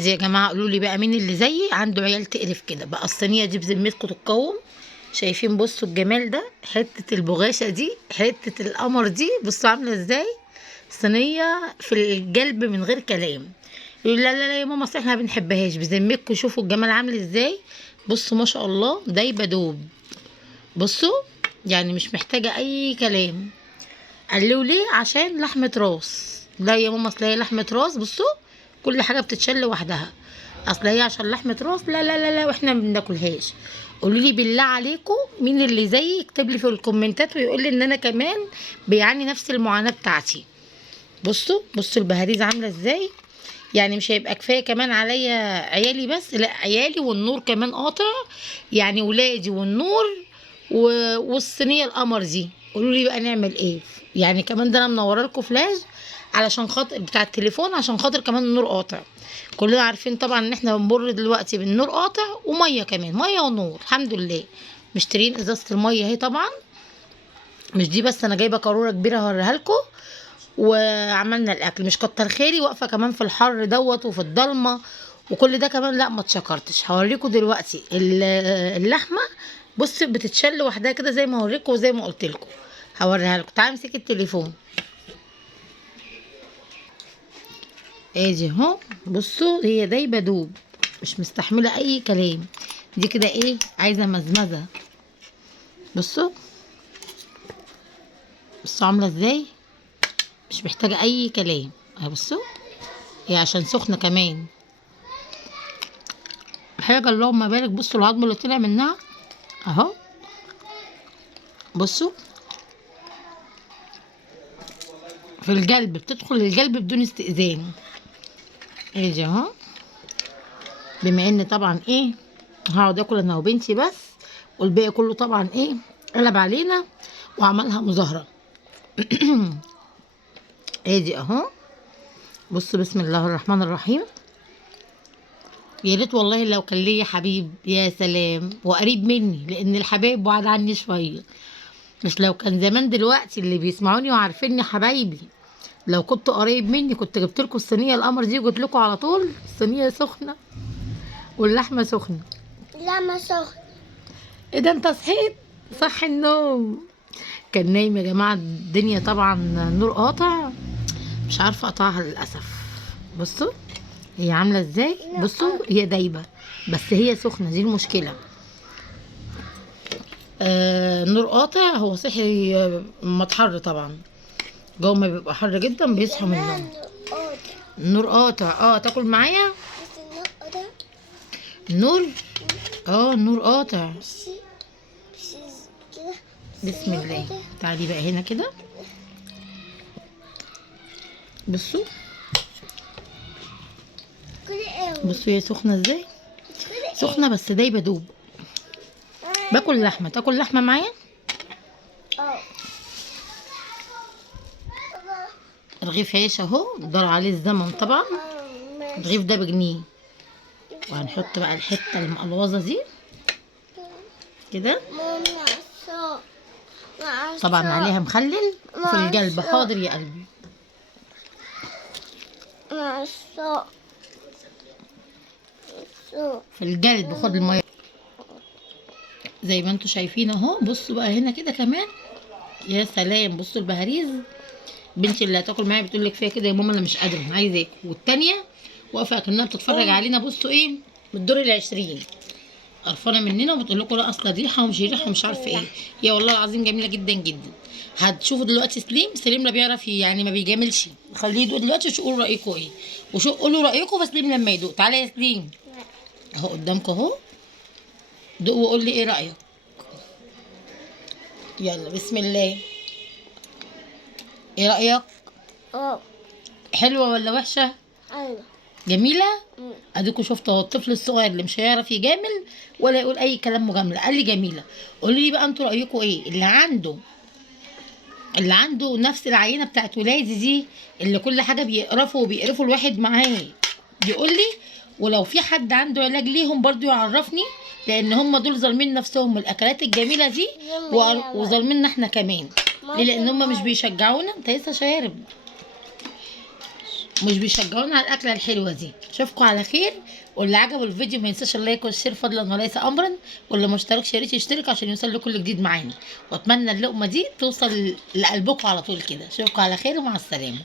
يا جماعه قولوا لي بقى مين اللي زيي عنده عيال تقرف كده بقى. الصينيه دي بذمتكم تتقوم؟ شايفين؟ بصوا الجمال ده، حته البغاشه دي، حته القمر دي، بصوا عامله ازاي. صينيه في القلب من غير كلام. يقول لا لا لا يا ماما اصل احنا ما بنحبهاش. بذمتكم شوفوا الجمال عامل ازاي. بصوا ما شاء الله دايبه دوب. بصوا يعني مش محتاجه اي كلام. قالوا ليه؟ عشان لحمه راس. لا يا ماما اصل هي لحمه راس. بصوا كل حاجه بتتشل لوحدها. اصل هي عشان لحمه راس. لا لا لا لا واحنا ما بناكلهاش. قولوا لي بالله عليكم مين اللي زيي، يكتب لي في الكومنتات ويقول لي ان انا كمان بيعاني نفس المعاناه بتاعتي. بصوا بصوا البهاريز عامله ازاي. يعني مش هيبقى كفايه كمان عليا عيالي بس، لا عيالي والنور كمان قاطع. يعني ولادي والنور والصينيه القمر دي. قولوا لي بقى نعمل ايه؟ يعني كمان ده انا منوره لكم فلاش علشان خاطر بتاع التليفون، عشان خاطر كمان النور قاطع. كلنا عارفين طبعا ان احنا بنمر دلوقتي بالنور قاطع وميه كمان، ميه ونور الحمد لله. مشترين ازازه الميه اهي طبعا. مش دي بس، انا جايبه قاروره كبيره هوريها لكم. وعملنا الاكل مش كتر خيري، واقفه كمان في الحر دوت وفي الضلمه وكل ده كمان. لا ما اتشكرتش. هوريكم دلوقتي اللحمه. بص بتتشل لوحدها كده زي ما هوريكم وزي ما قلت لكم. هوريها لكم. تعالوا امسك التليفون. ادي اهو. بصوا هي دايبه دوب، مش مستحمله اي كلام. دي كده ايه؟ عايزه مزمزه. بصوا بصوا عامله ازاي. مش محتاجه اي كلام. اهي بصوا. هي عشان سخنه كمان حاجه اللهم بارك. بصوا العظم اللي طلع منها اهو. بصوا في القلب، بتدخل القلب بدون استئذان. ادي اهو. بما ان طبعا ايه هقعد اكل انا وبنتي بس، والباقي كله طبعا ايه قلب علينا وعملها مظاهره. ادي اهو. بصوا بسم الله الرحمن الرحيم. يا ريت والله لو كان ليا حبيب يا سلام وقريب مني، لان الحبايب بعاد عني شويه. مش لو كان زمان، دلوقتي اللي بيسمعوني وعارفيني حبايبي، لو كنت قريب مني كنت جبت لكم الصينيه القمر دي وجبت لكم على طول. الصينيه سخنه واللحمه سخنه. لما سخن. ايه ده انت صحيت؟ صح النوم. كان نايم يا جماعه. الدنيا طبعا النور قاطع، مش عارفه اقطعها للاسف. بصوا هي عامله ازاي. بصوا هي دايبه بس هي سخنه، دي المشكله. النور قاطع. هو صحي اما حر طبعا. جو ما بيبقى حر جدا بيصحوا من النوم. النور قاطع. تاكل معايا. النور النور قاطع. بسم الله. تعالي بقى هنا كده. بصوا بصوا هي سخنه ازاي. سخنه بس دايبه دوب. باكل لحمه. تاكل لحمه معايا. رغيف عيش اهو دار عليه الزمن طبعا. الرغيف ده بجنيه. وهنحط بقى الحته المقلوظه دي كده طبعا عليها مخلل في القلب. حاضر يا قلبي. في القلب خد الميه زي ما انتوا شايفين اهو. بصوا بقى هنا كده كمان. يا سلام. بصوا البهاريز. بنتي اللي هتاكل معايا بتقول لك فيها كده يا ماما انا مش قادره انا عايزه اكل، والتانيه واقفه كانها بتتفرج علينا. بصوا ايه بالدور ال20 قرفانه مننا وبتقول لكم لا اصل ريحه ومش ريحه ومش عارفه ايه. يا والله العظيم جميله جدا جدا. هتشوفوا دلوقتي سليم لا بيعرف يعني ما بيجاملش. خليه يدوق دلوقتي وشوفوا رايكم ايه. قولوا رايكم بس سليم لما يدوق. تعالى يا سليم اهو قدامكم اهو. دوق وقول لي ايه رايك. يلا بسم الله. ايه رايك؟ حلوه ولا وحشه؟ ايوه جميله. اديكوا شفتوا اهو الطفل الصغير اللي مش هيعرف يجامل ولا يقول اي كلام مجامله قال لي جميله. قولوا لي بقى انتوا رايكم ايه. اللي عنده نفس العينه بتاعت ولادي دي، اللي كل حاجه بيقرفوا وبيقرفوا الواحد معاه بيقول لي. ولو في حد عنده علاج ليهم برضو يعرفني، لان هم دول ظالمين نفسهم من الاكلات الجميله دي وظالميننا احنا كمان. ليه؟ لان هم مش بيشجعونا. انت لسه شارب. مش بيشجعونا على الاكله الحلوه دي. اشوفكم على خير، واللي عجبه الفيديو ما ينساش اللايك والشير فضلا وليس امرا، واللي ما اشتركش يا ريت يشترك عشان يوصل له كل جديد معانا، واتمنى اللقمه دي توصل لقلبكم على طول كده. اشوفكم على خير ومع السلامه.